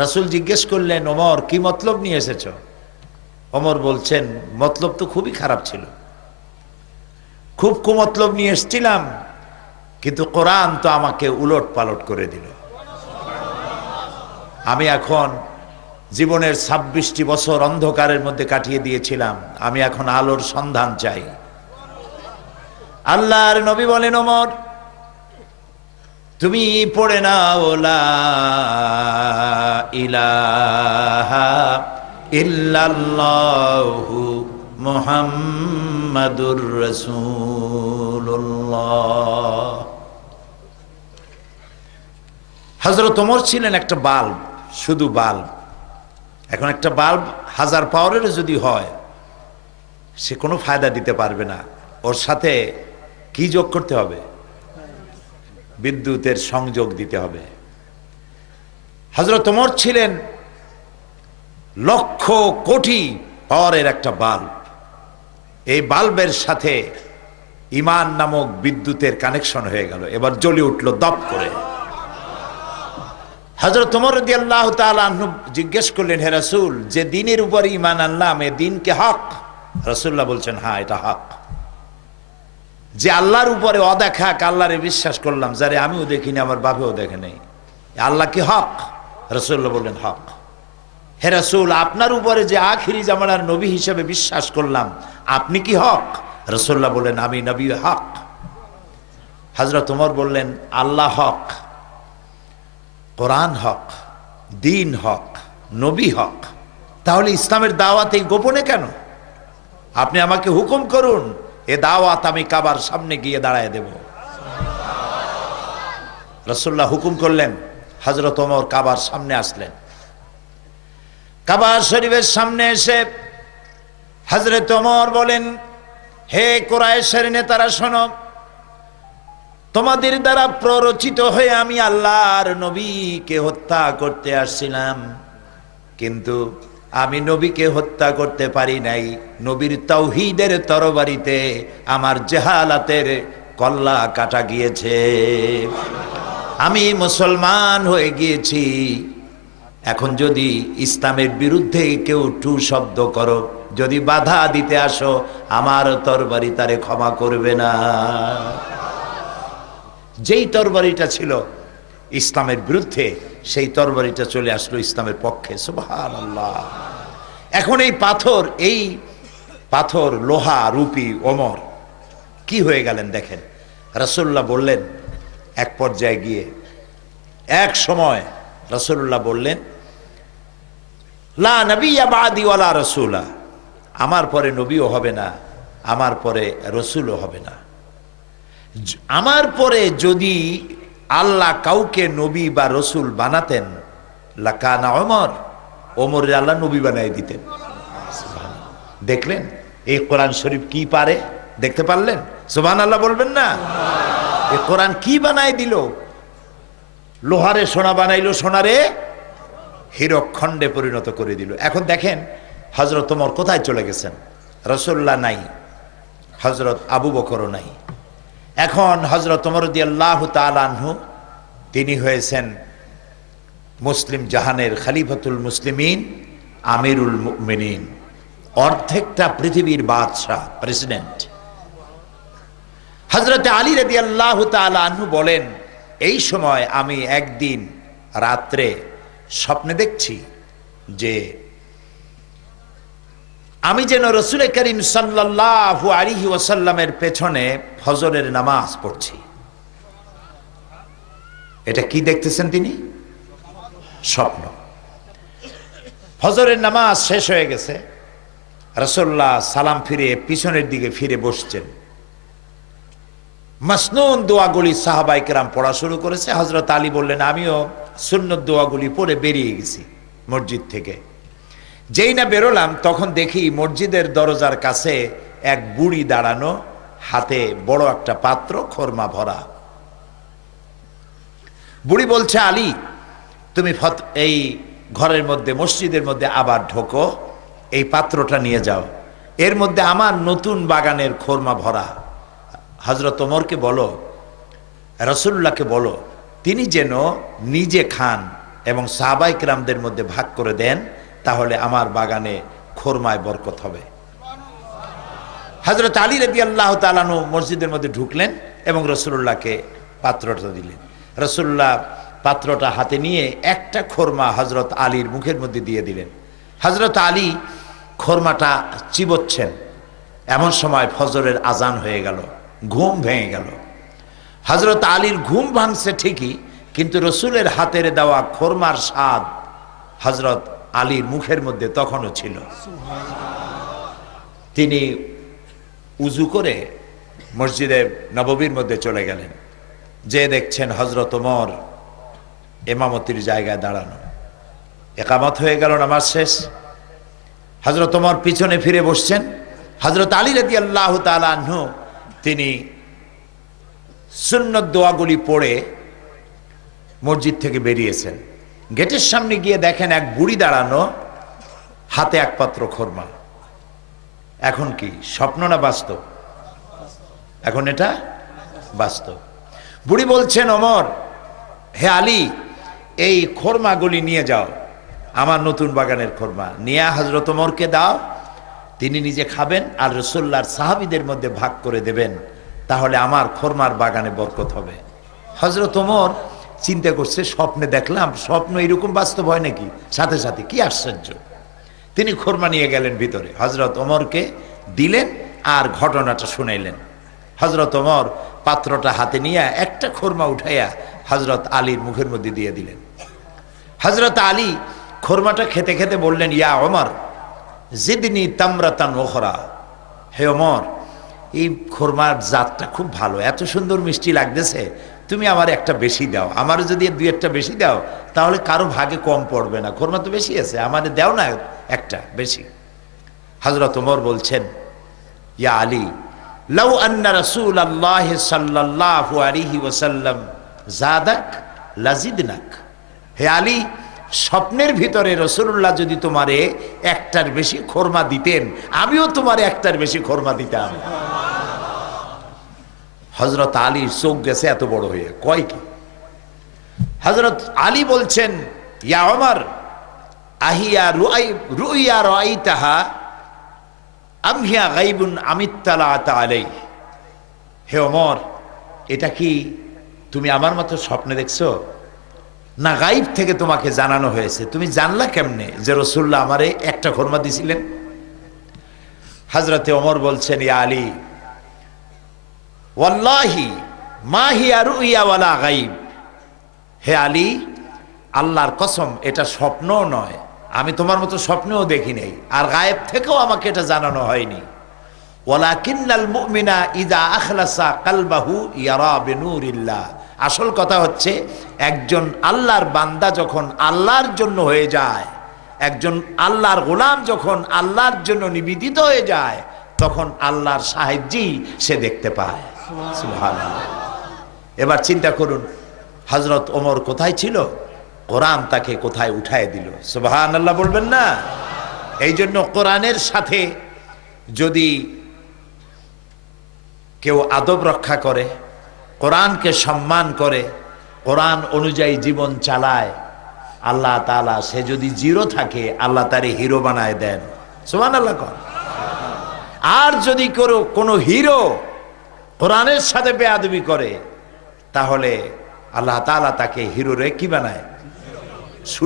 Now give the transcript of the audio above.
রাসূল জিজ্ঞেস করলেন, ওমর কি মতলব নিয়ে এসেছো? ওমর বলছেন, মতলব তো খুবই খারাপ ছিল, খুব কুমতলব নিয়ে এসেছিলাম, কিন্তু কোরআন তো আমাকে উলট পালট করে দিল। আমি এখন জীবনের 26টি বছর অন্ধকারের মধ্যে কাটিয়ে দিয়েছিলাম, আমি এখন আলোর সন্ধান চাই। আল্লাহর নবী বলেন, ওমর তুমি পড়ে নাও লা ইলাহা ইল্লাল্লাহু মুহাম্মাদুর রাসূলুল্লাহ। হযরত ওমর ছিলেন একটা বাল্ব, শুধু বাল্ব। এখন একটা বাল্ব 1000 পাওয়ারের যদি হয়, সে কোনো ফায়দা দিতে পারবে না। ওর সাথে কি যোগ করতে হবে? বিদ্যুতের সংযোগ দিতে হবে। হযরত ওমর ছিলেন লক্ষ কোটি পাওয়ারের একটা বাল্ব। এই বাল্বের সাথে ঈমান নামক বিদ্যুতের কানেকশন হয়ে গেল, এবার জ্বলে উঠল দপ করে। হযরত ওমর রাদিয়াল্লাহু তাআলা আনহু জিজ্ঞেস করলেন, হে রাসূল, যে দ্বীনের উপর ঈমান আনলাম এ দ্বীন কি হক? রাসূলুল্লাহ বলছেন, হ্যাঁ এটা হক। যে আল্লাহর উপরে অদেখা আল্লাহরে বিশ্বাস করলাম, যারে আমিও দেখিনি আমার বাপেও দেখে নেই, আল্লাহ কি হক? রাসূলুল্লাহ বললেন, হক। হে রাসূল, আপনার উপরে যে আখিরি জামানার নবী হিসেবে বিশ্বাস করলাম, আপনি কি হক? রাসূলুল্লাহ বললেন, আমি নবী হক। হযরত ওমর বললেন, আল্লাহ হক, কোরআন হক, দ্বীন হক, নবী হক, তাহলে ইসলামের দাওয়াত এই গোপনে কেন? আপনি আমাকে হুকুম করুন, এ দাওয়াত আমি কাবার সামনে গিয়ে দাঁড়ায় দেব। রাসূলুল্লাহ হুকুম করলেন, হযরত ওমর কাবার সামনে আসলেন। কাবা শরীফের সামনে এসে হযরত ওমর বলেন, হে কুরাইশের নেতারা শোনো, তোমাদের দ্বারা প্ররোচিত হয়ে আমি আল্লাহর নবীকে হত্যা করতে আসছিলাম, কিন্তু আমি নবীকে হত্যা করতে পারি নাই। নবীর তাওহীদের তরবারিতে আমার জাহালাতের কল্লা কাটা গিয়েছে, আমি মুসলমান হয়ে গিয়েছি। এখন যদি ইসলামের বিরুদ্ধে কেউ টু শব্দ করো, যদি বাধা দিতে আসো, আমার তরবারি তারে ক্ষমা করবে না। যেই তরবারিটা ছিল ইসলামের বিরুদ্ধে, সেই তরবারিটা চলে আসলো ইসলামের পক্ষে। সুবহানাল্লাহ। এখন এই পাথর লোহা রূপী ওমর কি হয়ে গেলেন দেখেন। রাসূলুল্লাহ বললেন, এক পর্যায়ে গিয়ে এক সময় রাসূলুল্লাহ বললেন, লা নবিয়্যা বাদি ওয়ালা রাসূলা, আমার পরে নবীও হবে না, আমার পরে রসুলও হবে না। আমার পরে যদি আল্লাহ কাউকে নবী বা রসুল বানাতেন, লাকানা ওমর, ওমরের আল্লাহ নবী বানাই দিতেন। দেখলেন এই কোরআন শরীফ কি পারে? দেখতে পারলেন? সুবহানাল্লাহ বলবেন না? এই কোরআন কি বানাই দিল? লোহারে সোনা বানাইলো, সোনারে হীরক খণ্ডে পরিণত করে দিল। এখন দেখেন হযরত ওমর কোথায় চলে গেছেন? রাসূলুল্লাহ নাই, হযরত আবু বকরও নাই। এখন হযরত ওমর রাদিয়াল্লাহু তাআলা আনহু তিনি হয়েছেন মুসলিম জাহানের খলিফাতুল মুসলিমিন, আমিরুল মুমিনিন, অর্ধেকটা পৃথিবীর বাদশাহ, প্রেসিডেন্ট। হযরত আলী রাদিয়াল্লাহু তাআলা আনহু বলেন, এই সময় আমি একদিন রাত্রে স্বপ্নে দেখছি যে আমি যেন রাসূল করিম সাল্লাল্লাহু আলাইহি ওয়াসাল্লামের পেছনে ফজরের নামাজ পড়ছি। এটা কি দেখতেছেন তিনি? স্বপ্ন। ফজরের নামাজ শেষ হয়ে গেছে, রাসূলুল্লাহ সালাম ফিরে পিছনের দিকে ফিরে বসছেন। মাসনুন দোয়াগুলি সাহাবায়ে কেরাম পড়া শুরু করেছে। হযরত আলী বললেন, আমিও সুন্নত দোয়াগুলি পড়ে বেরিয়ে গেছি মসজিদ থেকে। যেই না বেরোলাম, তখন দেখি মসজিদের দরজার কাছে এক বুড়ি দাঁড়ানো, হাতে বড় একটা পাত্র খোরমা ভরা। বুড়ি বলছে, আলী তুমি এই ঘরের মধ্যে, মসজিদের মধ্যে আবার ঢোকো, এই পাত্রটা নিয়ে যাও, এর মধ্যে আমার নতুন বাগানের খোরমা ভরা। হযরত ওমরকে বলো, রাসূলুল্লাহকে বলো, তিনি যেন নিজে খান এবং সাহাবায়ে কিরামদের মধ্যে ভাগ করে দেন, তাহলে আমার বাগানে খোরমায় বরকত হবে। হযরত আলী রাদিয়াল্লাহু তাআলা আনহু মসজিদের মধ্যে ঢুকলেন এবং রাসূলুল্লাহকে পাত্রটা দিলেন। রাসূলুল্লাহ পাত্রটা হাতে নিয়ে একটা খোরমা হযরত আলীর মুখের মধ্যে দিয়ে দিলেন। হযরত আলী খোরমাটা চিবোচ্ছেন, এমন সময় ফজরের আজান হয়ে গেল, ঘুম ভেঙে গেল। হযরত আলীর ঘুম ভাঙছে ঠিকই, কিন্তু রসুলের হাতের দেওয়া খোরমার স্বাদ হযরত আলীর মুখের মধ্যে তখনও ছিল। তিনি উজু করে মসজিদে নববীর মধ্যে চলে গেলেন, যে দেখছেন হযরত ওমর ইমামতির জায়গায় দাঁড়ানো। ইকামত হয়ে গেল, নামাজ শেষ। হযরত ওমর পিছনে ফিরে বসছেন। হযরত আলী রাদিয়াল্লাহু তাআলা আনহু তিনি সুন্নত দোয়াগুলি পড়ে মসজিদ থেকে বেরিয়েছেন। গেটের সামনে গিয়ে দেখেন এক বুড়ি দাঁড়ানো, হাতে এক পাত্র খোরমা। এখন কি স্বপ্ন না বাস্তব? এখন এটা বাস্তব। বুড়ি বলছেন, ওমর, হে আলী, এই খোরমাগুলি নিয়ে যাও, আমার নতুন বাগানের খোরমা, নিয়ে হযরত ওমরকে দাও, তিনি নিজে খাবেন আর রাসূলুল্লাহর সাহাবীদের মধ্যে ভাগ করে দেবেন, তাহলে আমার খোরমার বাগানে বরকত হবে। হযরত ওমর চিন্তা করছে, স্বপ্নে দেখলাম, স্বপ্ন এরকম বাস্তব হয় নাকি? সাথে সাথে কি আশ্চর্য! তিনি খোরমা নিয়ে গেলেন ভিতরে, হযরত ওমরকে দিলেন আর ঘটনাটা শুনাইলেন। হযরত ওমর পাত্রটা হাতে নিয়ে একটা খোরমা উঠাইয়া হযরত আলীর মুখের মধ্যে দিয়ে দিলেন। হযরত আলী খোরমাটা খেতে খেতে বললেন, ইয়া ওমর জিদনি তামরাতান উখরা, হে ওমর, এই খোরমার জাতটা খুব ভালো, এত সুন্দর মিষ্টি লাগতেছে, তুমি আমার একটা বেশি দাও। আমার যদি দুই একটা বেশি দাও তাহলে কারো ভাগে কম পড়বে না, খোরমা তো বেশি আছে, আমাদের দাও না একটা বেশি। হযরত ওমর বলছেন, ইয়া আলী, লাউ আন্না রাসূলুল্লাহ সাল্লাল্লাহু আলাইহি ওয়াসাল্লাম জাদাক লাজিদনাক। হে আলী, স্বপ্নের ভিতরে রাসূলুল্লাহ যদি তোমারে একটার বেশি খোরমা দিতেন, আমিও তোমারে একটার বেশি খোরমা দিতাম। হযরত আলীর চোখ গেছে এত বড় হয়ে, কয় কি? হযরত আলী বলছেন, ইয়া ওমর, আহিয়া রুইয়া রাইতাহা আম হিয়া গায়বুন আমিত্তালাত আলাইহি। হে ওমর, এটা কি তুমি আমার মতো স্বপ্নে দেখছো, না গায়ব থেকে তোমাকে জানানো হয়েছে? তুমি জানলা কেমনে যে রাসূলুল্লাহ আমারে একটা খোরমা দিছিলেন? হযরতে ওমর বলছেন, ইয়া আলী, ওয়াল্লাহি মা হিয়া রুইয়া ওয়ালা গায়ব। হে আলী, আল্লাহর কসম, এটা স্বপ্নও নয়, আমি তোমার মতো স্বপ্নেও দেখি নাই, আর গায়েব থেকেও আমাকে এটা জানানো হয়নি। ওয়ালাকিন্নাল মুমিনা ইযা আখলাসা কলবাহু ইয়ারা বিনুরিল্লাহ। আসল কথা হচ্ছে, একজন আল্লাহর বান্দা যখন আল্লাহর জন্য হয়ে যায়, একজন আল্লাহর গোলাম যখন আল্লাহর জন্য নিবেদিত হয়ে যায়, তখন আল্লাহর সাহায্যই সে দেখতে পায়। সুবহানাল্লাহ। এবার চিন্তা করুন, হযরত ওমর কোথায় ছিল, কোরআন তাকে কোথায় উঠায় দিল। সুবহানাল্লাহ বলবেন না? এই জন্য কোরআনের সাথে যদি কেউ আদব রক্ষা করে, কোরআনকে সম্মান করে, কোরআন অনুযায়ী জীবন চালায়, আল্লাহ তাআলা, সে যদি জিরো থাকে আল্লাহ তারে হিরো বানায় দেন। সুবহানাল্লাহ। আর যদি কোনো হিরো কোরআনের সাথে বেয়াদবি করে, তাহলে আল্লাহ তাআলা তাকে হিরোরে কি বানায়?